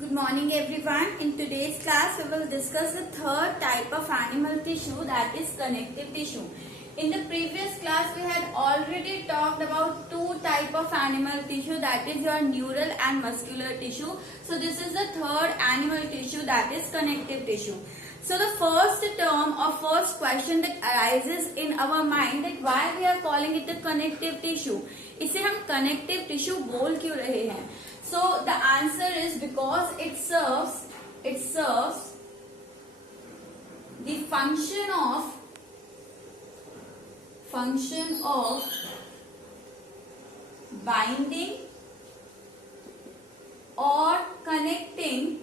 Good morning everyone. In today's class we will discuss the third type of animal tissue, that is connective tissue. In the previous class we had already talked about two type of animal tissue, that is your neural and muscular tissue. So this is the third animal tissue, that is connective tissue. So the first term or first question that arises in our mind that why we are calling it the connective tissue. इसे हम connective tissue बोल क्यों रहे हैं? So the answer is because it serves the function of binding or connecting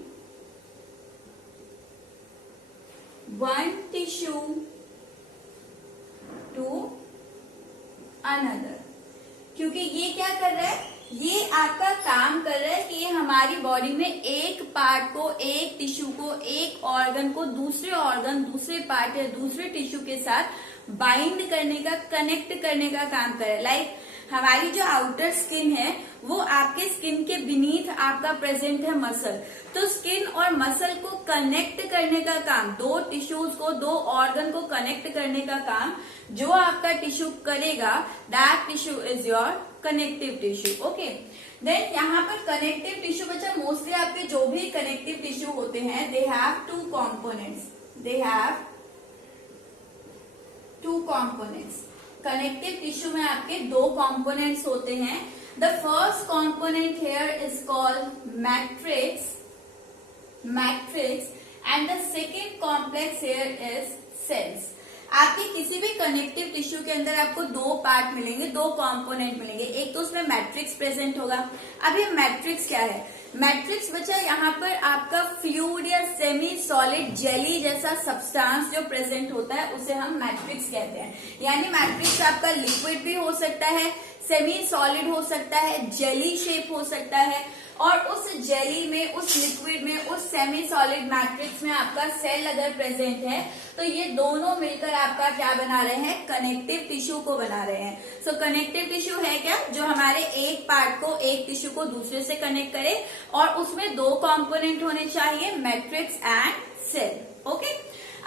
one tissue to another. क्योंकि ये क्या कर रहा है, ये आपका काम कर रहा है कि ये हमारी बॉडी में एक पार्ट को, एक टिश्यू को, एक ऑर्गन को दूसरे ऑर्गन, दूसरे पार्ट या दूसरे टिश्यू के साथ बाइंड करने का, कनेक्ट करने का काम कर रहा है. लाइक हमारी जो आउटर स्किन है वो आपके स्किन के बीनीथ आपका प्रेजेंट है मसल. तो स्किन और मसल को कनेक्ट करने का काम, दो टिश्यूज को, दो ऑर्गन को कनेक्ट करने का काम जो आपका टिश्यू करेगा, that tissue is your connective tissue. Okay, then यहाँ पर कनेक्टिव टिश्यू बच्चा मोस्टली आपके जो भी कनेक्टिव टिश्यू होते हैं they have two components. Connective tissue में आपके दो कंपोनेंट्स होते हैं. The first component here is called matrix and the second complex here is cells. आपके किसी भी कनेक्टिव टिश्यू के अंदर आपको दो पार्ट मिलेंगे, दो कंपोनेंट मिलेंगे. एक तो उसमें मैट्रिक्स प्रेजेंट होगा. अब ये मैट्रिक्स क्या है? मैट्रिक्स बच्चा यहाँ पर आपका फ्लूइड या सेमी सॉलिड जेली जैसा सब्सटेंस जो प्रेजेंट होता है उसे हम मैट्रिक्स कहते हैं. यानी मैट्रिक्स आपका लिक्विड भी हो सकता है, सेमी सॉलिड हो सकता है, जेली शेप हो सकता है, और उस जेली में, उस लिक्विड में, उस सेमी सॉलिड मैट्रिक्स में आपका सेल अगर प्रेजेंट है तो ये दोनों मिलकर आपका क्या बना रहे हैं? कनेक्टिव टिश्यू को बना रहे हैं. सो कनेक्टिव टिश्यू है क्या? जो हमारे एक पार्ट को, एक टिश्यू को दूसरे से कनेक्ट करे और उसमें दो कंपोनेंट होने चाहिए, मैट्रिक्स एंड सेल. ओके,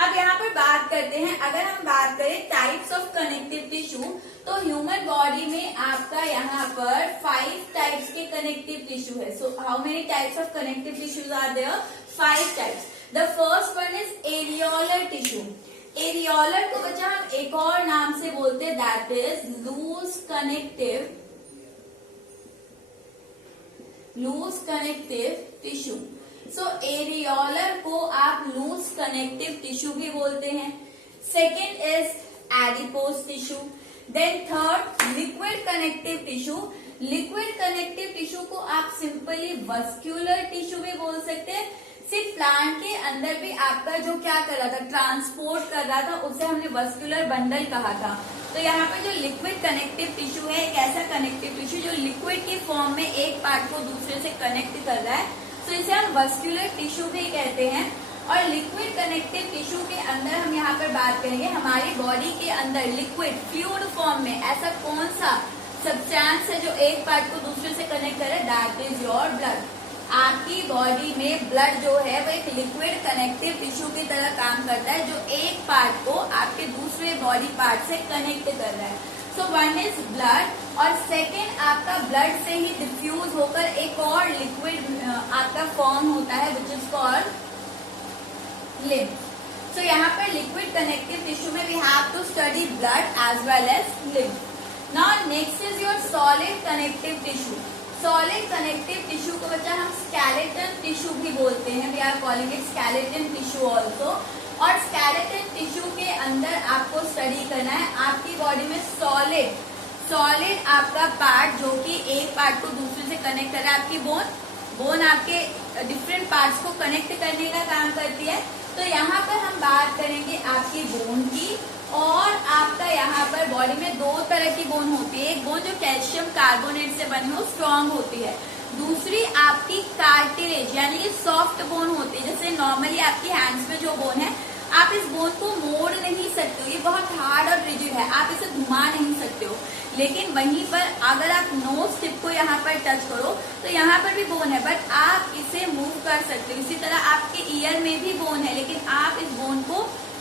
अब यहाँ पर बात करते हैं, अगर हम बात करें टाइप्स ऑफ कनेक्टिव टिश्यू, तो ह्यूमन बॉडी में आपका यहाँ पर 5 टाइप्स के कनेक्टिव टिश्यू है. So how many types of connective tissues are there? 5 types. The first one is areolar tissue. Areolar को बच्चा हम एक और नाम से बोलते हैं, that is loose connective tissue. So areolar को आप लूज कनेक्टिव टिश्यू भी बोलते हैं. Second is adipose tissue. Then third liquid connective tissue. Liquid connective tissue को आप सिंपली वस्क्यूलर टिश्यू भी बोल सकते हैं. सिर्फ प्लांट के अंदर भी आपका जो क्या कर रहा था, ट्रांसपोर्ट कर रहा था, उसे हमने वस्क्यूलर बंडल कहा था. तो यहाँ पे जो लिक्विड कनेक्टिव टिश्यू है, एक ऐसा कनेक्टिव टिश्यू जो लिक्विड की फॉर्म में एक पार्ट को दूसरे से कनेक्ट कर रहा है, तो इसे हम वस्क्यूलर टिश्यू भी कहते हैं. और लिक्विड कनेक्टिव टिश्यू के अंदर हम यहाँ पर बात करेंगे, हमारी बॉडी के अंदर लिक्विड फ्लूइड फॉर्म में ऐसा कौन सा सब्सटेंस है जो एक पार्ट को दूसरे से कनेक्ट करे, दैट इज योर ब्लड. आपकी बॉडी में ब्लड जो है वो एक लिक्विड कनेक्टिव टिश्यू की तरह काम करता है, जो एक पार्ट को आपके दूसरे बॉडी पार्ट से कनेक्ट कर रहा है. सो वन इज ब्लड और सेकेंड आपका ब्लड से ही डिफ्यूज होकर एक और लिक्विड आपका फॉर्म होता है which is called lymph. So यहाँ पर लिक्विड कनेक्टिव टिश्यू में we have to study blood as well as lymph. Now next is your solid connective tissue. Solid connective tissue को बच्चा हम skeleton tissue भी बोलते हैं. We are calling it skeleton tissue also. और skeleton tissue के अंदर आपको स्टडी करना है आपकी बॉडी में सॉलिड आपका पार्ट जो कि एक पार्ट को दूसरे से कनेक्ट कर रहा है. आपकी बोन आपके डिफरेंट पार्ट्स को कनेक्ट करने का काम करती है. तो यहाँ पर हम बात करेंगे आपकी बोन की, और आपका यहाँ पर बॉडी में दो तरह की बोन होती है. एक बोन जो कैल्शियम कार्बोनेट से बनी हो, स्ट्रॉन्ग होती है. दूसरी आपकी कार्टिलेज यानी कि सॉफ्ट बोन होती है. जैसे नॉर्मली आपकी हैंड्स में जो बोन है, आप इस बोन को मोड़ नहीं सकते हो, ये बहुत हार्ड और रिजिड है, आप इसे घुमा नहीं सकते हो. लेकिन वहीं पर अगर आप नोज टिप को यहाँ पर टच करो तो यहाँ पर भी बोन है, बट आप इसे मूव कर सकते हो। इसी तरह आपके ईयर में भी बोन है, लेकिन आप इस बोन को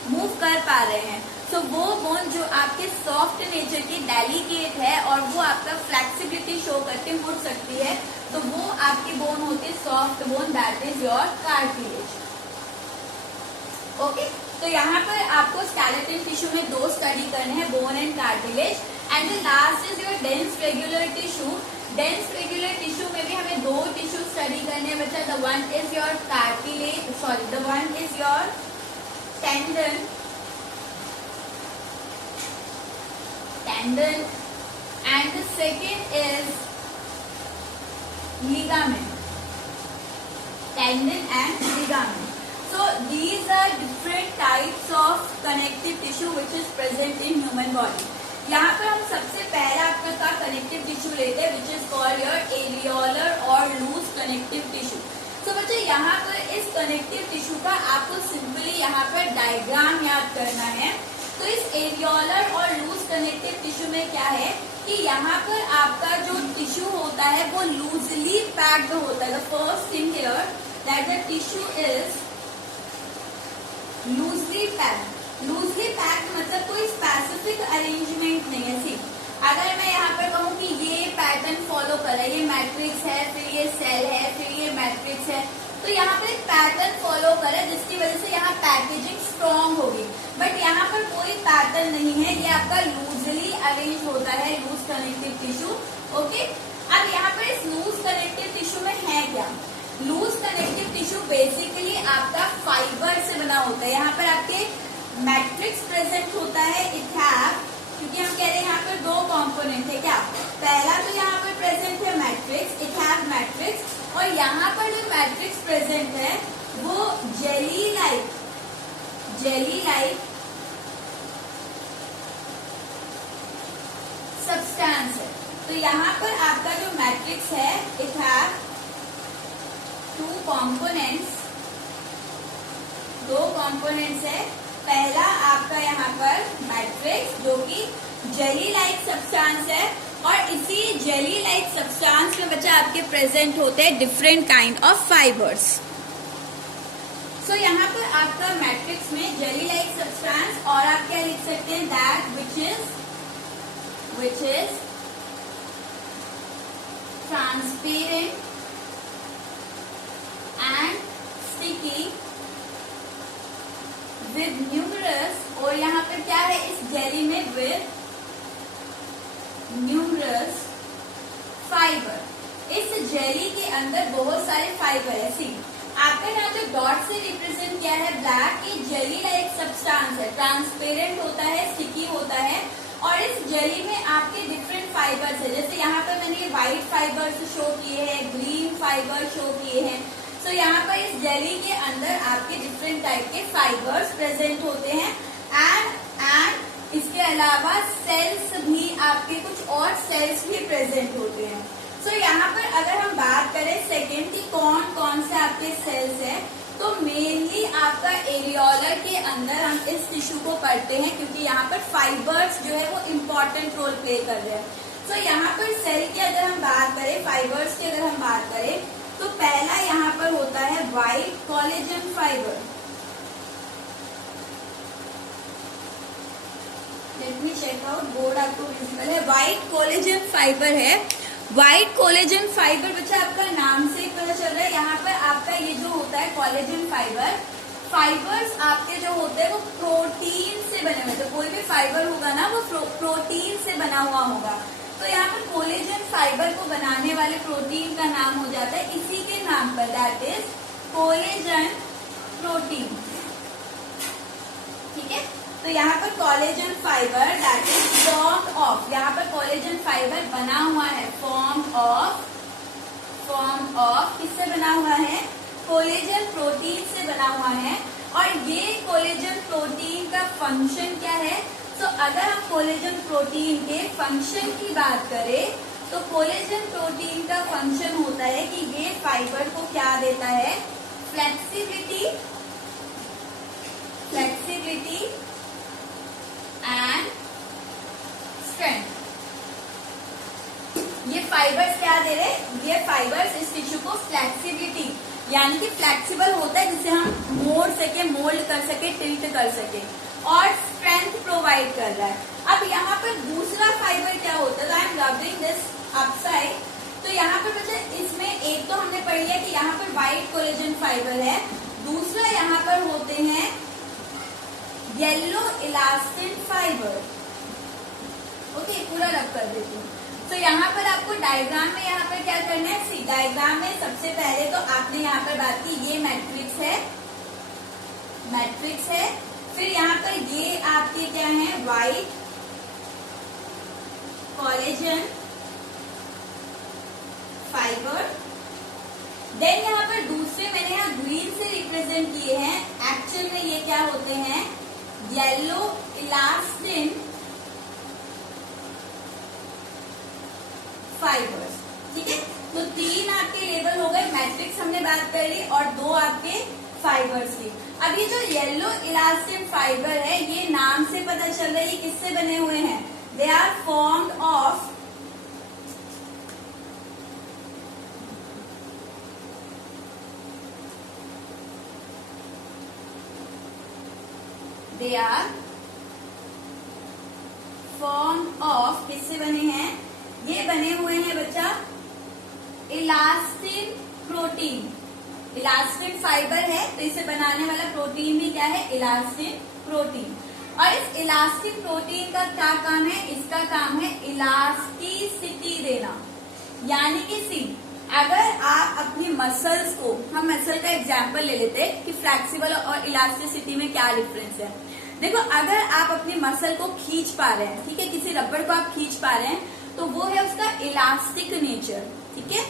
मूव कर पा रहे हैं। तो वो बोन जो आपके सॉफ्ट नेचर की डेलिकेट है और वो आपका फ्लेक्सिबिलिटी शो करके मुड़ सकती है, तो वो आपकी बोन होती है soft bone, that is your cartilage. Okay, तो यहाँ पर आपको स्केलेटल टिश्यू में दो स्टडी करने हैं, bone and cartilage. And the last is your dense regular tissue. Dense regular tissue में भी हमें दो टिश्यू स्टडी करने हैं बच्चा। The one is your cartilage, sorry, the one is your tendon, and the second is ligament, tendon and ligament. So these are different types of connective tissue which is present in human body. यहाँ पर हम सबसे पहला आपका connective tissue लेते हैं which is called your areolar or loose connective tissue. तो बच्चे यहाँ पर इस कनेक्टिव टिश्यू का आपको सिंपली यहाँ पर डायग्राम याद करना है। तो इस एरियोलर और लूज कनेक्टिव टिश्यू में क्या है कि यहाँ पर आपका जो टिश्यू होता है वो लूजली पैक्ड होता है। The first thing here that the tissue is loosely packed. Loosely packed मतलब कोई स्पेसिफिक अरेंजमेंट नहीं है। सी, अगर मैं यहाँ पर कहूँ कि ये पैटर्न फॉलो कर रहा है, ये मैट्रिक्स है, फिर ये सेल है, फिर ये मैट्रिक्स है, तो यहाँ पर एक पैटर्न फॉलो करे जिसकी वजह से यहाँ पैकेजिंग स्ट्रॉन्ग होगी। बट यहाँ पर कोई पैटर्न नहीं है, ये आपका लूजली अरेंज होता है लूज कनेक्टिव टिश्यू। ओके, अब यहाँ पर इस लूज कनेक्टिव टिश्यू में है क्या? लूज कनेक्टिव टिश्यू बेसिकली आपका फाइबर से बना होता है। यहाँ पर आपके मैट्रिक्स प्रेजेंट होता है, इट हैव, क्योंकि हम कह रहे हैं यहाँ पर दो कंपोनेंट है। क्या? पहला तो यहाँ पर प्रेजेंट है मैट्रिक्स, इट हैव मैट्रिक्स, और यहाँ पर जो मैट्रिक्स प्रेजेंट है वो जेली लाइक सब्सटेंस है। तो यहाँ पर आपका जो मैट्रिक्स है इट हैव टू कॉम्पोनेंट्स, दो कॉम्पोनेंट्स है। पहला आपका यहाँ पर मैट्रिक्स जो कि जेली लाइक सब्सटेंस है, और इसी जेली लाइक सब्सटेंस में बच्चा आपके प्रेजेंट होते हैं डिफरेंट काइंड ऑफ फाइबर्स। सो यहाँ पर आपका मैट्रिक्स में जेली लाइक सब्सटेंस, और आप क्या लिख सकते हैं, that which is transparent and sticky with numerous, और यहाँ पर क्या है इस जेली में, विद न्यूमरस फाइबर। इस जेली के अंदर बहुत सारे फाइबर है। सी, आपका यहाँ जो डॉट से रिप्रेजेंट किया है ब्लैक, ये जेली लाइक सब्सटेंस है, ट्रांसपेरेंट होता है, स्टिकी होता है, और इस जेली में आपके डिफरेंट फाइबर्स है। जैसे यहाँ पर मैंने व्हाइट फाइबर्स शो किए हैं, ग्रीन फाइबर शो किए हैं। तो यहाँ पर इस जेली के अंदर आपके डिफरेंट टाइप के फाइबर्स प्रेजेंट होते हैं, एंड इसके अलावा सेल्स भी, आपके कुछ और सेल्स भी प्रेजेंट होते हैं। सो यहाँ पर अगर हम बात करें सेकेंड की कौन कौन से आपके सेल्स हैं, तो मेनली आपका एरियोलर के अंदर हम इस टिश्यू को पढ़ते हैं, क्योंकि यहाँ पर फाइबर्स जो है वो इम्पोर्टेंट रोल प्ले कर रहे हैं। सो यहाँ पर सेल की अगर हम बात करें, फाइबर्स की अगर हम बात करें, तो पहला यहाँ पर होता है white collagen fibre. Let me check out, board आपको विजिबल है। व्हाइट कोलेजन फाइबर है। व्हाइट कोलेजन फाइबर बच्चा आपका नाम से पता चल रहा है। यहाँ पर आपका ये जो होता है कोलेजन फाइबर, फाइबर्स आपके जो होते हैं वो प्रोटीन से बने हुए, तो कोई भी फाइबर होगा ना वो प्रोटीन से बना हुआ होगा। तो यहाँ पर कोलेजन फाइबर को बनाने वाले प्रोटीन का नाम हो जाता है इसी के नाम पर, दैट इज कोलेजन प्रोटीन। ठीक है, तो यहाँ पर collagen fibre that is form of, यहाँ पर कोलेजन फाइबर बना हुआ है फॉर्म ऑफ किससे बना हुआ है, कोलेजन प्रोटीन से बना हुआ है। और ये कोलेजन प्रोटीन का फंक्शन क्या है, तो अगर हम कोलेजन प्रोटीन के फंक्शन की बात करें, तो कोलेजन प्रोटीन का फंक्शन होता है कि ये फाइबर को क्या देता है, फ्लेक्सिबिलिटी एंड स्ट्रेंथ। फाइबर्स क्या दे रहे हैं, ये फाइबर्स इस टिश्यू को फ्लेक्सिबिलिटी यानी कि फ्लेक्सिबल होता है जिसे हम मोड़ सके, मोल्ड कर सके, टिल्ट कर सके, और स्ट्रेंथ प्रोवाइड कर रहा है। अब यहाँ पर दूसरा फाइबर क्या होता है, आई एम रबिंग दिस अपसाइड, तो यहाँ पर बच्चा इसमें एक तो हमने पढ़ लिया कि यहाँ पर व्हाइट कोलेजन फाइबर है, दूसरा यहाँ पर होते हैं येलो इलास्टिन फाइबर। ओके, पूरा रब कर देती हूँ। तो यहाँ पर आपको डायग्राम में यहाँ पर क्या करना है, सी डायग्राम में सबसे पहले तो आपने यहाँ पर बात की ये मैट्रिक्स है, मैट्रिक्स है, फिर यहाँ पर ये आपके क्या है व्हाइट कोलेजन फाइबर, देन यहाँ पर दूसरे मैंने यहाँ ग्रीन से रिप्रेजेंट किए हैं, एक्चुअल में ये क्या होते हैं येलो इलास्टिन फाइबर्स। ठीक है, तो 3 आपके लेवल हो गए, मैट्रिक्स हमने बात कर ली और 2 आपके फाइबर्स की। अब ये जो येलो इलास्टिन फाइबर है, ये नाम से पता चल रहा है ये किससे बने हुए हैं, they are formed of they are formed of, किससे बने हैं, ये बने हुए हैं बच्चा इलास्टिन प्रोटीन। इलास्टिन फाइबर है तो इसे बनाने वाला प्रोटीन भी क्या है, इलास्टिन प्रोटीन। और इस इलास्टिन प्रोटीन का क्या काम है, इसका काम है इलास्टिसिटी देना, यानी कि सी अगर आप अपनी मसल्स को, हम मसल का एग्जांपल ले लेते हैं कि फ्लेक्सिबल और इलास्टिसिटी में क्या डिफरेंस है। देखो, अगर आप अपनी मसल को खींच पा रहे हैं, ठीक है, किसी रबड़ को आप खींच पा रहे हैं तो वो है उसका इलास्टिक नेचर। ठीक है,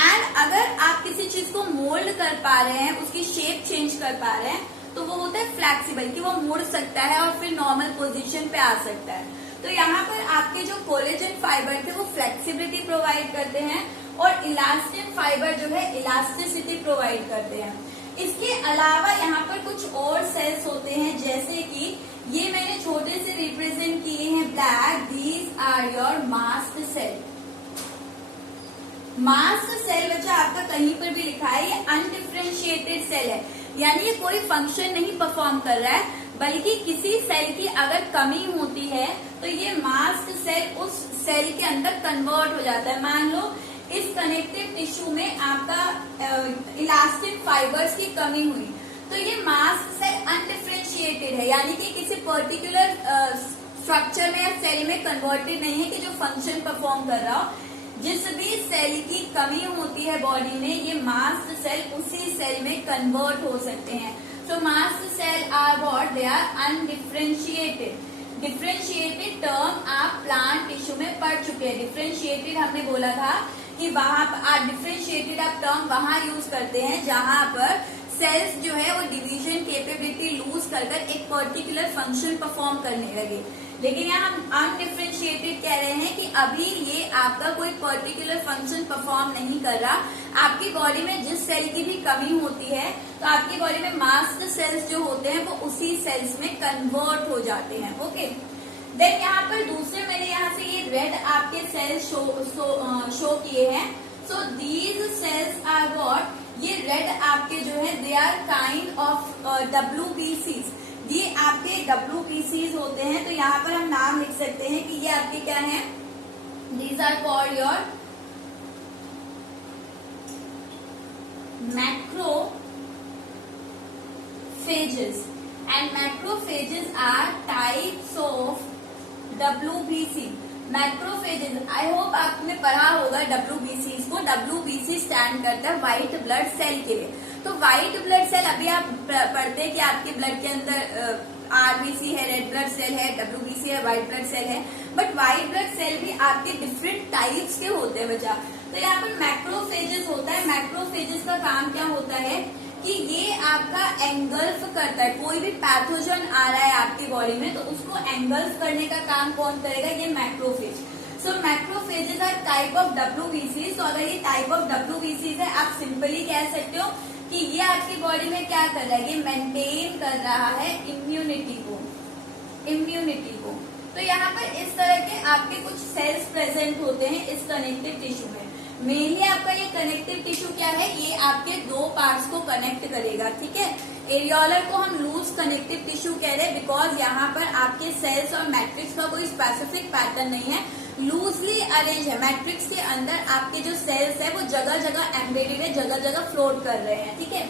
एंड अगर आप किसी चीज को मोल्ड कर पा रहे हैं, उसकी शेप चेंज कर पा रहे हैं, तो वो होता है फ्लेक्सिबल, कि वो मुड़ सकता है और फिर नॉर्मल पोजीशन पे आ सकता है। तो यहाँ पर आपके जो कोलेजन फाइबर थे वो फ्लेक्सिबिलिटी प्रोवाइड करते हैं और इलास्टिन फाइबर जो है इलास्टिसिटी प्रोवाइड करते हैं। इसके अलावा यहाँ पर कुछ और सेल्स होते हैं, जैसे कि ये मैंने छोटे से रिप्रेजेंट किए हैं black, these are your mast cell. Mast cell बच्चा आपका कहीं पर भी लिखा है, ये अनडिफरेंशिएटेड सेल है, यानी ये कोई फंक्शन नहीं परफॉर्म कर रहा है, बल्कि किसी सेल की अगर कमी होती है तो ये मास्ट सेल उस सेल के अंदर कन्वर्ट हो जाता है। मान लो इस कनेक्टिव टिश्यू में आपका इलास्टिक फाइबर्स की कमी हुई, तो ये मास्ट सेल अनडिफरेंशिएटेड है, यानी कि किसी पर्टिकुलर स्ट्रक्चर में या सेल में कन्वर्टेड नहीं है कि जो फंक्शन परफॉर्म कर रहा हो। जिस भी सेल की कमी होती है बॉडी में, ये मास्ट सेल उसी सेल में कन्वर्ट हो सकते हैं। So mast cell are what, they are undifferentiated. Differentiated term आप प्लांट टिश्यू में पढ़ चुके हैं। डिफरेंशिएटेड हमने बोला था कि वहां डिफरेंशिएटेड आप टर्म वहां यूज करते हैं जहां पर सेल्स जो है वो डिवीजन कैपेबिलिटी लूज कर एक पर्टिकुलर फंक्शन परफॉर्म करने लगे। लेकिन यहाँ हम अनडिफरेंशिएटेड कह रहे हैं कि अभी ये आपका कोई पर्टिकुलर फंक्शन परफॉर्म नहीं कर रहा। आपकी बॉडी में जिस सेल की भी कमी होती है तो आपकी बॉडी में मास्ट सेल्स जो होते हैं वो उसी सेल्स में कन्वर्ट हो जाते हैं। ओके, देन यहाँ पर दूसरे मैंने यहाँ से ये रेड आपके सेल्स शो किए हैं। So these cells are what, ये रेड आपके जो है they are kind of WBCs। ये आपके WBCs होते हैं, तो यहाँ पर हम नाम लिख सकते हैं कि ये आपके क्या है, these are called your macrophages and macrophages are types of WBC। Macrophages, I hope आपने पढ़ा होगा WBCs को। WBC स्टैंड करता है व्हाइट ब्लड सेल के लिए। तो व्हाइट ब्लड सेल अभी आप पढ़ते हैं कि आपके ब्लड के अंदर RBC है, रेड ब्लड सेल है, WBC है, व्हाइट ब्लड सेल है, बट व्हाइट ब्लड सेल भी आपके डिफरेंट टाइप्स के होते हैं बच्चा। तो यहाँ पर मैक्रोफेजेस होता है। मैक्रोफेजेस का काम क्या होता है कि ये आपका एंगल्फ करता है। कोई भी पैथोजन आ रहा है आपकी बॉडी में तो उसको एंगल्फ करने का काम कौन करेगा, ये macrophage. So macrophages are type of WBCs। तो अगर ये टाइप ऑफ WBCs है, आप सिंपली कह सकते हो कि ये आपकी बॉडी में क्या कर रहा है, ये मेंटेन कर रहा है इम्यूनिटी को। तो यहाँ पर इस तरह के आपके कुछ सेल्स प्रेजेंट होते हैं इस कनेक्टिव टिश्यू में। मेनली आपका ये कनेक्टिव टिश्यू क्या है, ये आपके दो पार्ट्स को कनेक्ट करेगा, ठीक है। एरियोलर को हम लूज कनेक्टिव टिश्यू कह रहे हैं बिकॉज यहाँ पर आपके सेल्स और मैट्रिक्स का कोई स्पेसिफिक पैटर्न नहीं है, लूजली अरेंज है। मैट्रिक्स के अंदर आपके जो सेल्स है वो जगह जगह एम्बेडेड है, जगह जगह फ्लोट कर रहे हैं, ठीक है।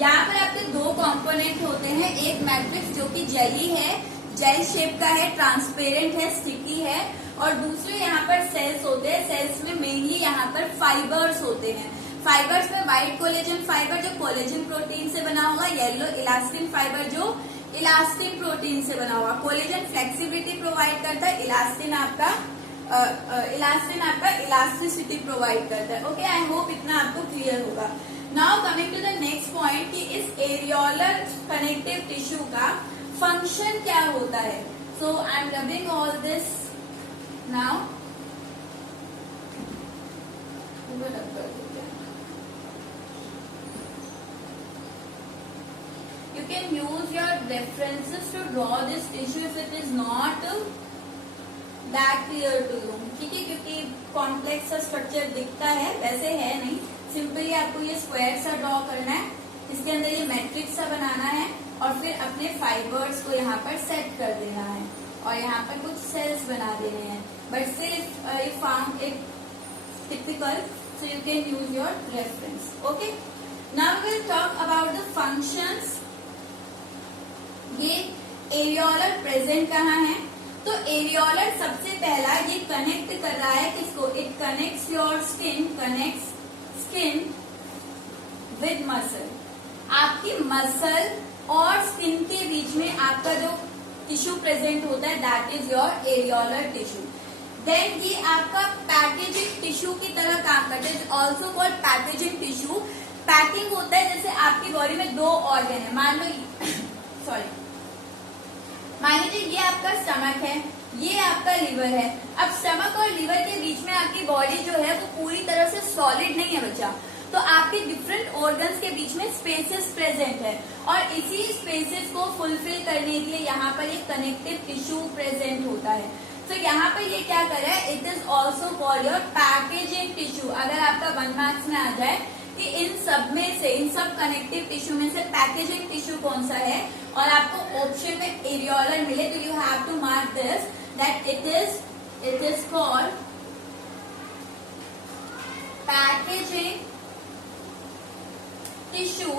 यहाँ पर आपके दो कंपोनेंट होते हैं, एक मैट्रिक्स जो कि जेली है, जेल शेप का है, ट्रांसपेरेंट है, स्टिकी है, और दूसरे यहाँ पर सेल्स होते हैं। सेल्स में मेनली यहाँ पर फाइबर्स होते हैं। फाइबर्स में व्हाइट कोलेजन फाइबर जो कोलेजन प्रोटीन से बना होगा, येलो इलास्टिन फाइबर जो इलास्टिन प्रोटीन से बना होगा। कोलेजन फ्लेक्सिबिलिटी प्रोवाइड करता है, इलास्टिन आपका इलास्टिसिटी प्रोवाइड करता है। ओके, आई होप इतना आपको क्लियर होगा। Now coming to the next point कि इस एरियोलर कनेक्टिव टिश्यू का फंक्शन क्या होता है। So I am rubbing all this now. You can use your references to draw this tissue if it is not that clear to you, ठीक है, क्योंकि complex सा स्ट्रक्चर दिखता है, वैसे है नहीं। सिंपली आपको ये स्क्वायर सा ड्रॉ करना है, इसके अंदर ये मैट्रिक्स सा बनाना है और फिर अपने फाइबर्स को यहाँ पर सेट कर देना है और यहाँ पर कुछ सेल्स बना देने हैं। But still you found it typical, so you can use your reference. Okay, now we will talk about the functions. ये एरियोलर प्रेजेंट कहाँ है, तो एरियोलर सबसे पहला ये कनेक्ट कर रहा है किसको, it connects your skin, connects skin with muscle. आपकी मसल और स्किन के बीच में आपका जो टिश्यू प्रेजेंट होता है that is your areolar tissue. Then ये आपका पैकेजिंग टिश्यू की तरह काम करता है, also called packaging tissue. Packing होता है जैसे आपकी बॉडी में दो ऑर्गन है, मान लीजिए ये आपका स्टमक है, ये आपका लिवर है। अब स्टमक और लिवर के बीच में आपकी बॉडी जो है वो पूरी तरह से सॉलिड नहीं है बच्चा, तो आपके डिफरेंट ऑर्गन्स के बीच में स्पेसेस प्रेजेंट है और इसी स्पेसेस को फुलफिल करने के लिए यहाँ पर एक कनेक्टिव टिश्यू प्रेजेंट होता है। तो यहाँ पर ये क्या कर रहा है, it is also called your packaging tissue. अगर आपका 1 मार्क्स में आ जाए कि इन सब कनेक्टिव टिश्यू में से पैकेजिंग टिश्यू कौन सा है और आपको ऑप्शन में एरियोलर मिले, तो you have to mark this that it is called packaging tissue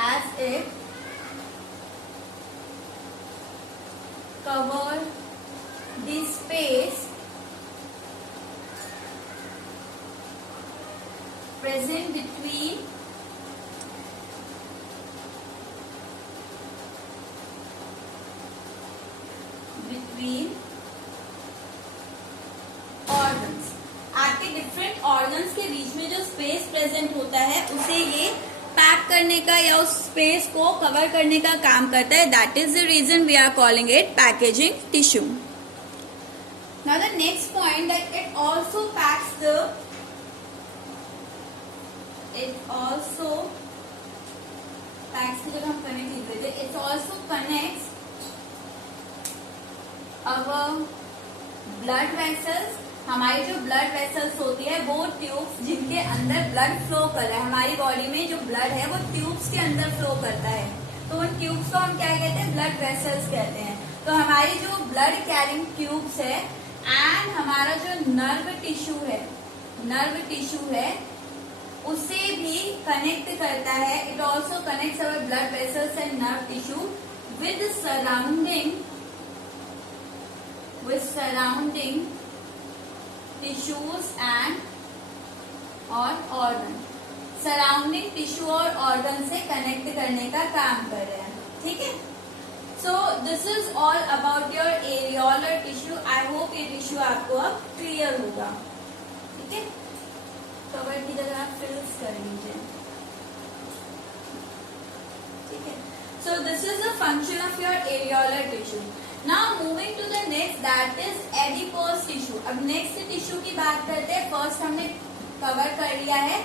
as it cover the space present between organs. आपके डिफरेंट ऑर्गन्स के बीच में जो स्पेस प्रेजेंट होता है उसे ये पैक करने का या उस स्पेस को कवर करने का काम करता है, that is the reason we are calling it packaging tissue. Now the next point that it also packs की जगह हम कनेक्ट लिख रहे थे, it also connects our blood vessels. हमारी जो ब्लड वेसल्स होती है वो ट्यूब्स जिनके अंदर ब्लड फ्लो कर रहा है, हमारी बॉडी में जो ब्लड है वो ट्यूब्स के अंदर फ्लो करता है, तो उन ट्यूब्स को हम क्या कहते हैं, ब्लड वेसल्स कहते हैं। तो हमारी जो ब्लड कैरिंग ट्यूब्स है एंड हमारा जो नर्व टिश्यू है उसे भी कनेक्ट करता है। It also connects our blood vessels and nerve tissue with surrounding tissues and और ऑर्गन। सराउंडिंग टिश्यू और ऑर्गन से कनेक्ट करने का काम कर रहे हैं, ठीक है। So this is all about your areolar tissue. I hope ये टिश्यू आपको अब क्लियर होगा, ठीक है। कवर की जगह आप फिल्स कर लीजिए, ठीक है। So this is the function of your areolar tissue. Now moving to the next, that is adipose tissue. अब नेक्स्ट टिश्यू की बात करते हैं। फर्स्ट हमने कवर कर लिया है,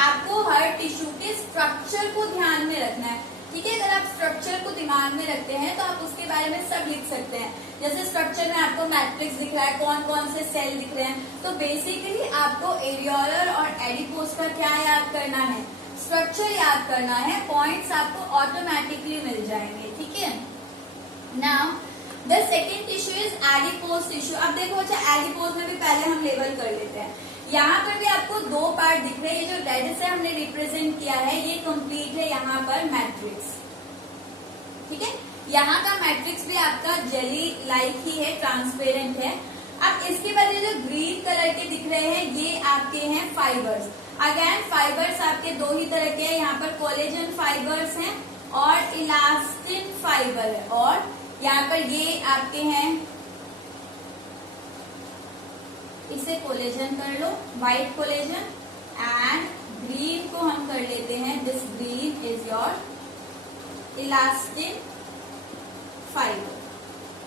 आपको हर टिश्यू के स्ट्रक्चर को ध्यान में रखना है ठीक है। अगर आप स्ट्रक्चर को दिमाग में रखते हैं तो आप उसके बारे में सब लिख सकते हैं। जैसे स्ट्रक्चर में आपको मैट्रिक्स दिख रहा है, कौन कौन से सेल दिख रहे हैं, तो बेसिकली आपको एरियोलर और एडिपोज का क्या याद करना है, स्ट्रक्चर याद करना है। पॉइंट्स आपको ऑटोमेटिकली मिल जाएंगे, ठीक है। Now the second tissue is adipose tissue. अब देखो अच्छा, एडिपोज में भी पहले हम लेबल कर लेते हैं। यहाँ पर भी आपको दो पार्ट दिख रहे हैं। ये जो रेड से हमने रिप्रेजेंट किया है ये कंप्लीट है यहाँ पर मैट्रिक्स, ठीक है। यहाँ का मैट्रिक्स भी आपका जेली लाइक ही है, ट्रांसपेरेंट है। अब इसके बाद ये जो ग्रीन कलर के दिख रहे हैं ये आपके हैं फाइबर्स। अगेन फाइबर्स आपके दो ही तरह के हैं, यहाँ पर कोलेजन फाइबर्स हैं और इलास्टिन फाइबर है। और यहाँ पर ये आपके हैं, इसे कोलेजन कर लो, व्हाइट कोलेजन, एंड ग्रीन को हम कर लेते हैं, this green is your elastin fibre,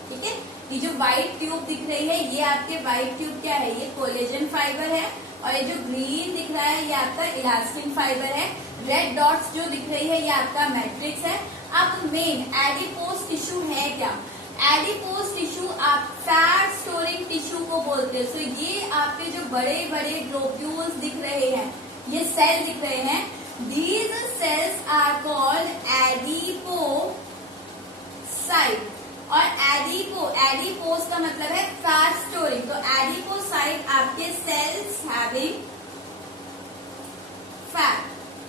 ठीक है। ये जो व्हाइट ट्यूब दिख रही है ये आपके व्हाइट ट्यूब क्या है, ये कोलेजन फाइबर है। और ये जो ग्रीन दिख रहा है ये आपका इलास्टिन फाइबर है। रेड डॉट्स जो दिख रही है ये आपका मैट्रिक्स है। अब मेन एडिपोज टिश्यू है क्या, एडिपोज टिश्यू आप फैट स्टोरिंग टिश्यू को बोलते हैं। तो ये आपके जो बड़े बड़े ग्लोब्यूल्स दिख रहे हैं, ये सेल दिख रहे हैं, these cells are called adipocyte. और एडिपोज का मतलब है फैट स्टोरिंग। तो एडिपोसाइट आपके सेल्स हैविंग फैट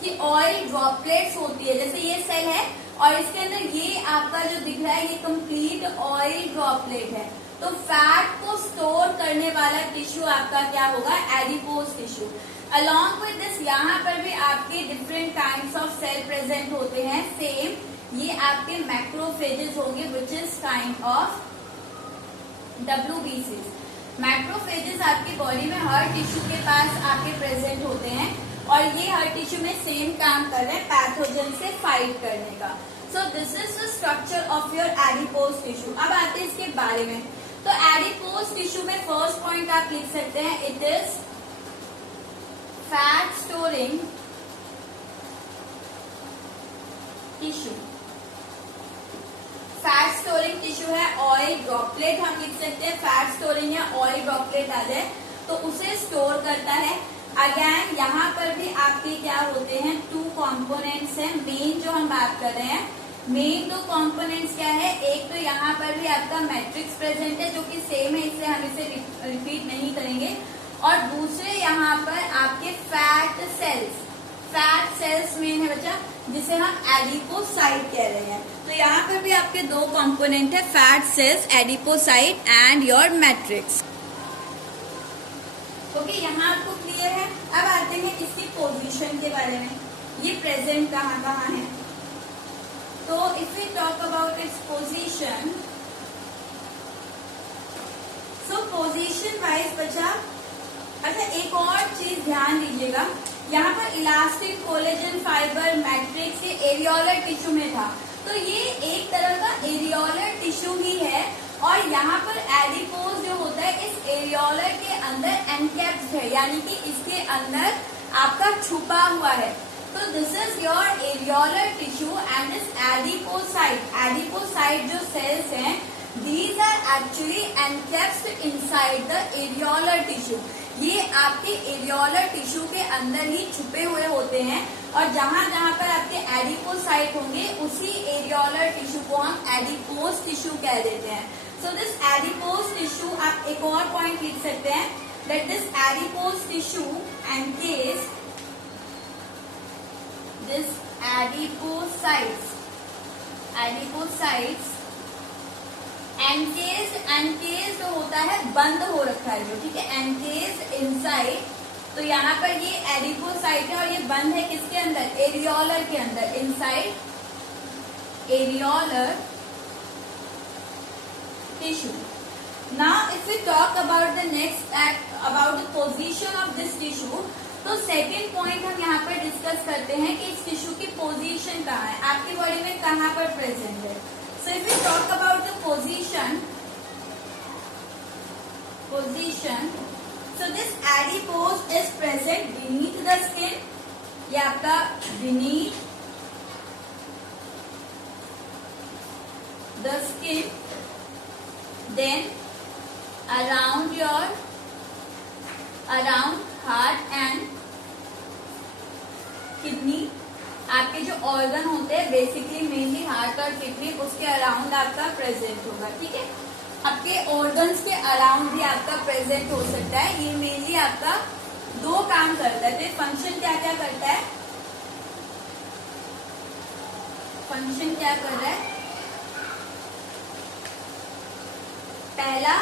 की ऑयल ड्रॉपलेट्स होती है। जैसे ये सेल है और इसके अंदर ये आपका जो दिख रहा है ये कंप्लीट ऑयल ड्रॉपलेट है। तो फैट को स्टोर करने वाला टिश्यू आपका क्या होगा, adipose tissue. Along with this यहाँ पर भी आपके different kinds of cell present होते हैं। सेम ये आपके मैक्रोफेजेस होंगे which is kind of WBCs। Macrophages आपकी बॉडी में हर टिश्यू के पास आपके प्रेजेंट होते हैं और ये हर टिश्यू में सेम काम कर रहे हैं पैथोजन से फाइट करने का। सो this is the structure of your adipose tissue. अब आते हैं इसके बारे में। तो एडिपोज टिश्यू में फर्स्ट पॉइंट आप लिख सकते हैं, it is fat storing tissue. Fat storing tissue है, ऑयल ड्रॉपलेट हम लिख सकते हैं, फैट स्टोरिंग या ऑयल ड्रॉपलेट आ जाए तो उसे स्टोर करता है। अगेन यहाँ पर भी आपके क्या होते हैं, टू कंपोनेंट्स हैं। मेन जो हम बात कर रहे हैं, मेन दो कंपोनेंट्स क्या है, एक तो यहाँ पर भी आपका मैट्रिक्स प्रेजेंट है जो कि सेम है, इसलिए हम इसे रिपीट नहीं करेंगे। और दूसरे यहाँ पर आपके फैट सेल्स मेन है बच्चा, जिसे हम एडिपोसाइट कह रहे हैं। तो यहाँ पर भी आपके दो कंपोनेंट है, fat cells, adipocyte and your matrix. Okay, यहाँ आपको क्लियर है। अब आते हैं इसकी पोजीशन के बारे में, ये प्रेजेंट कहाँ कहाँ है। तो if we talk about its position, so position wise बचा। अच्छा, एक और चीज ध्यान दीजिएगा, यहाँ पर इलास्टिन, कोलेजन फाइबर, मैट्रिक्स ये एरियोलर टिश्यू में था, तो ये एक तरह का एरियोलर टिश्यू ही है। और यहाँ पर एडिपोज जो होता है इस एरियोलर के अंदर एनकैप्स्ड है, यानी कि इसके अंदर आपका छुपा हुआ है। तो this is your areolar tissue and this adipocyte जो सेल्स हैं, these are actually encapsulated inside the areolar tissue। ये आपके एरियोलर टिश्यू के अंदर ही छुपे हुए होते हैं और जहां जहां पर आपके एडिपोसाइट होंगे उसी एरियोलर टिश्यू को हम एडिपोज टिश्यू कह देते हैं। सो दिस एडिपोज टिश्यू, आप एक और पॉइंट लिख सकते हैं, that this adipose tissue encase this adipocytes encase जो होता है बंद हो रखा है जो, ठीक है, एनकेस इनसाइड। तो यहाँ पर ये एडिपोसाइट है और ये बंद है किसके अंदर, एरियोलर के अंदर, inside areolar tissue. Now if we talk about the next about the position of this tissue, तो सेकेंड पॉइंट हम यहाँ पर डिस्कस करते हैं कि इस टिश्यू की पोजीशन कहाँ है, आपकी बॉडी में कहाँ पर प्रेजेंट है। So if we talk about the position, so this adipose is present beneath the skin, ये आपका beneath the skin, then around heart and kidney. आपके जो ऑर्गन होते हैं बेसिकली मेनली हार्ट और किडनी, उसके अराउंड आपका प्रेजेंट होगा, ठीक है। आपके ऑर्गन्स के अराउंड भी आपका प्रेजेंट हो सकता है। ये मेनली आपका दो काम करता है। तो फंक्शन क्या क्या करता है, फंक्शन क्या कर रहा है, पहला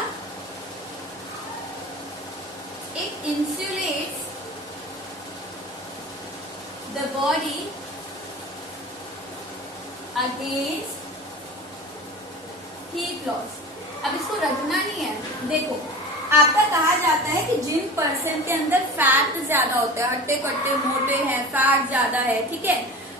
it insulates the body against heat loss। अब इसको रखना नहीं है। देखो आपका कहा जाता है कि जिन पर्सन के अंदर फैट ज्यादा होता है, हट्टे कट्टे मोटे हैं, फैट ज्यादा है, ठीक है,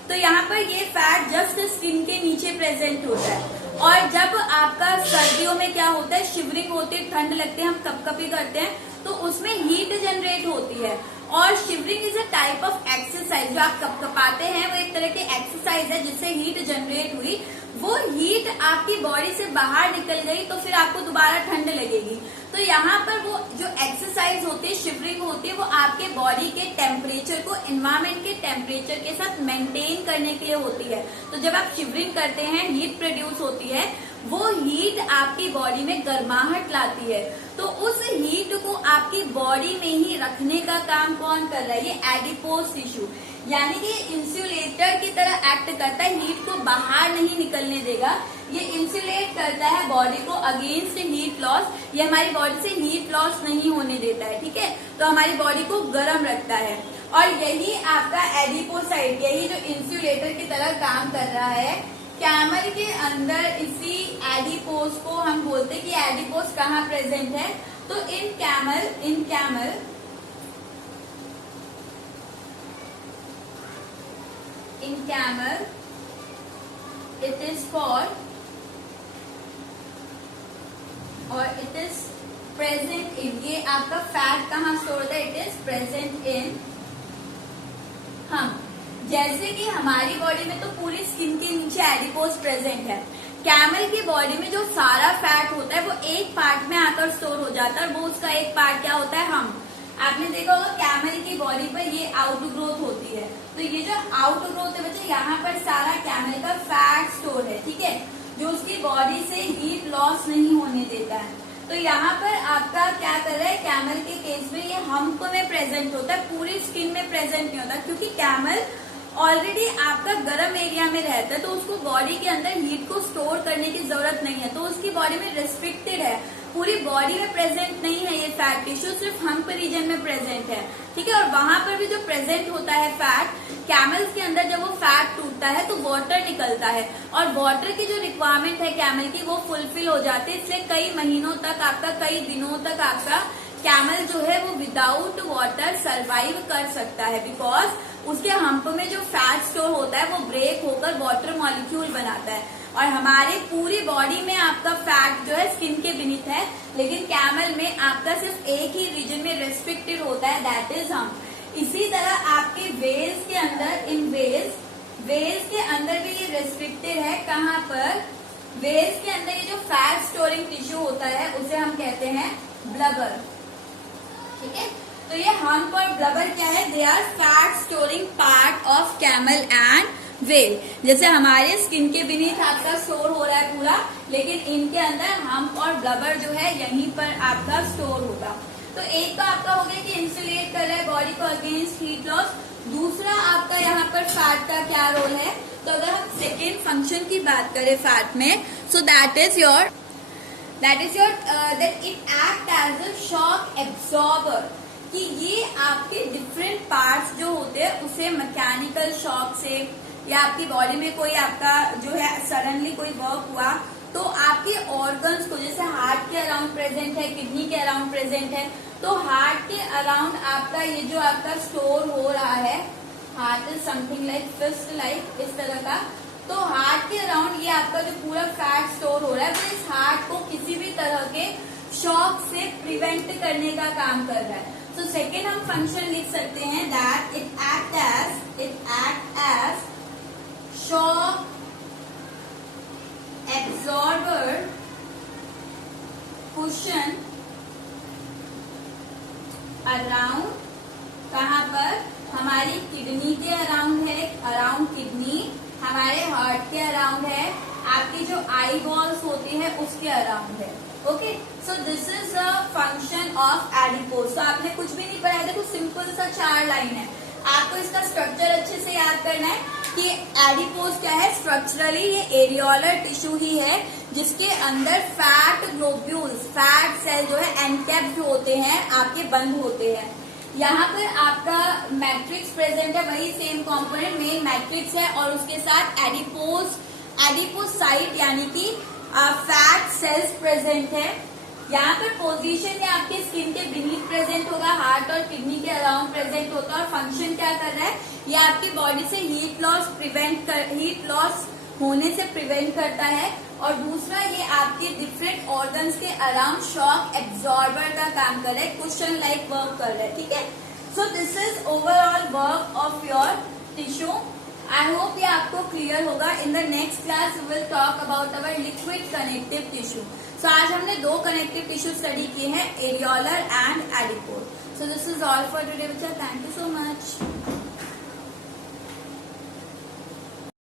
तो यहाँ पर ये फैट जस्ट स्किन के नीचे प्रेजेंट होता है। और जब आपका सर्दियों में क्या होता है, शिवरिंग होती है, ठंड लगती है, हम कपकपी करते हैं, तो उसमें हीट जनरेट होती है। और shivering is a type of exercise. जो आप कपकपाते हैं वो एक तरह की एक्सरसाइज है जिससे हीट जनरेट हुई। वो हीट आपकी बॉडी से बाहर निकल गई तो फिर आपको दोबारा ठंड लगेगी। तो यहाँ पर वो जो एक्सरसाइज होती है, शिवरिंग होती है, वो आपके बॉडी के टेम्परेचर को एनवायरमेंट के टेम्परेचर के साथ मेंटेन करने के लिए होती है। तो जब आप शिवरिंग करते हैं, हीट प्रोड्यूस होती है, वो हीट आपकी बॉडी में गर्माहट लाती है। तो उस हीट को आपकी बॉडी में ही रखने का काम कौन कर रहा है, ये एडिपोज टिश्यू, यानी कि इंसुलेटर की तरह एक्ट करता है, हीट को बाहर नहीं निकलने देगा। ये इंसुलेट करता है बॉडी को अगेंस्ट हीट लॉस। ये हमारी बॉडी से हीट लॉस नहीं होने देता है, ठीक है, तो हमारी बॉडी को गर्म रखता है। और यही आपका एडिपोसाइट, यही जो इंसुलेटर की तरह काम कर रहा है कैमल के अंदर। इसी एडिपोज को हम बोलते हैं कि एडिपोज कहाँ प्रेजेंट है, तो इन कैमल it is called और it is present in, ये आपका फैट कहाँ स्टोर होता है, it is present in हम। जैसे कि हमारी बॉडी में तो पूरी स्किन के नीचे एडिपोज प्रेजेंट है, कैमल की बॉडी में जो सारा फैट होता है वो एक पार्ट में आकर स्टोर हो जाता है, और वो उसका एक पार्ट क्या होता है, हम। आपने देखा होगा कैमल की बॉडी पर ये आउट ग्रोथ होती है, तो ये जो आउट ग्रोथ है बच्चे, यहाँ पर सारा कैमल का फैट स्टोर है, ठीक है, जो उसकी बॉडी से हीट लॉस नहीं होने देता है। तो यहाँ पर आपका क्या कर रहा है, कैमल के केस में ये हम्प में प्रेजेंट होता है, पूरी स्किन में प्रेजेंट नहीं होता, क्योंकि कैमल ऑलरेडी आपका गर्म एरिया में रहता है, तो उसको बॉडी के अंदर हीट को स्टोर करने की जरूरत नहीं है, तो उसकी बॉडी में रिस्ट्रिक्टेड है, पूरी बॉडी में प्रेजेंट नहीं है ये फैट टिश्यू, सिर्फ हम्प रीजन में प्रेजेंट है, ठीक है। और वहां पर भी जो प्रेजेंट होता है फैट, कैमल्स के अंदर जब वो फैट टूटता है तो वाटर निकलता है, और वाटर की जो रिक्वायरमेंट है कैमल की वो फुलफिल हो जाती है, इसलिए कई महीनों तक आपका, कई दिनों तक आपका कैमल जो है वो विदाउट वाटर सरवाइव कर सकता है, बिकॉज उसके हम्प में जो फैट स्टोर होता है वो ब्रेक होकर वाटर मॉलिक्यूल बनाता है। और हमारे पूरी बॉडी में आपका फैट जो है स्किन के बीनीथ है, लेकिन कैमल में आपका सिर्फ एक ही रीजन में रेस्ट्रिक्टेड होता है, दैट इज हम्प। इसी तरह आपके वेल्स के अंदर, इन वेल्स के अंदर भी ये रेस्ट्रिक्टेड है, कहाँ पर, वेल्स के अंदर ये जो फैट स्टोरिंग टिश्यू होता है उसे हम कहते हैं ब्लबर, ठीक है। तो ये हम्प और ब्लबर क्या है, they are fat storing part of camel and whale. जैसे हमारे स्किन के बीनीथ आपका स्टोर हो रहा है पूरा, लेकिन इनके अंदर हम्प और ब्लबर जो है यहीं पर आपका स्टोर होगा। तो एक तो आपका हो गया कि इंसुलेट कर रहा है बॉडी को अगेंस्ट हीट लॉस। दूसरा आपका यहाँ पर फैट का क्या रोल है, तो अगर हम सेकेंड फंक्शन की बात करें फैट में, so that is your that it act as a shock absorber, कि ये आपके डिफरेंट पार्ट्स जो होते हैं उसे मैकेनिकल शॉक से, या आपकी बॉडी में कोई आपका जो है सडनली कोई वर्क हुआ तो आपके ऑर्गन्स को, जैसे हार्ट के अराउंड प्रेजेंट है, किडनी के अराउंड प्रेजेंट है, तो हार्ट के अराउंड आपका ये जो आपका स्टोर हो रहा है, heart is something like fist, like इस तरह का, तो हार्ट के अराउंड ये आपका जो पूरा फैट स्टोर हो रहा है वो इस हार्ट को किसी भी तरह के शॉक से प्रिवेंट करने का काम कर रहा है। तो सेकेंड हम फंक्शन लिख सकते हैं that it act as shock absorber cushion around, कहाँ पर, हमारी किडनी के अराउंड है, अराउंड किडनी, हमारे हार्ट के अराउंड है, आपकी जो आई बॉल्स होती है उसके अराउंड है. Okay, so this is the function of adipose. तो आपने कुछ भी नहीं पढ़ा, देखो सिंपल सा 4 लाइन है. आपको इसका स्ट्रक्चर अच्छे से याद करना है कि एडिपोज क्या है. स्ट्रक्चरली ये एरियोलर टिश्यू ही है जिसके अंदर फैट ग्लोब्यूल्स, फैट सेल जो है एनकैप्ड होते हैं, आपके बंद होते हैं. यहाँ पर आपका मैट्रिक्स प्रेजेंट है, वही सेम कंपोनेंट मेन मैट्रिक्स है और उसके साथ एडिपोसाइट यानी कि फैट सेल्स प्रेजेंट है. यहाँ पर पोजीशन में आपके स्किन के बीनीथ प्रेजेंट होगा, हार्ट और किडनी के अराउंड प्रेजेंट होता है. और फंक्शन क्या कर रहा है, ये आपकी बॉडी से हीट लॉस होने से प्रिवेंट करता है. और दूसरा ये आपके डिफरेंट ऑर्गन्स के अराउंड शॉक एब्जॉर्बर का काम कर रहा है, कुशन लाइक वर्क कर रहा है. ठीक है, so this is overall work of your tissue. I hope ये आपको क्लियर होगा. In the next class we will talk about our liquid connective tissue. So आज हमने 2 कनेक्टिव टिश्यू स्टडी किए हैं, areolar and adipose. So this is all for today बच्चा. Thank you so much.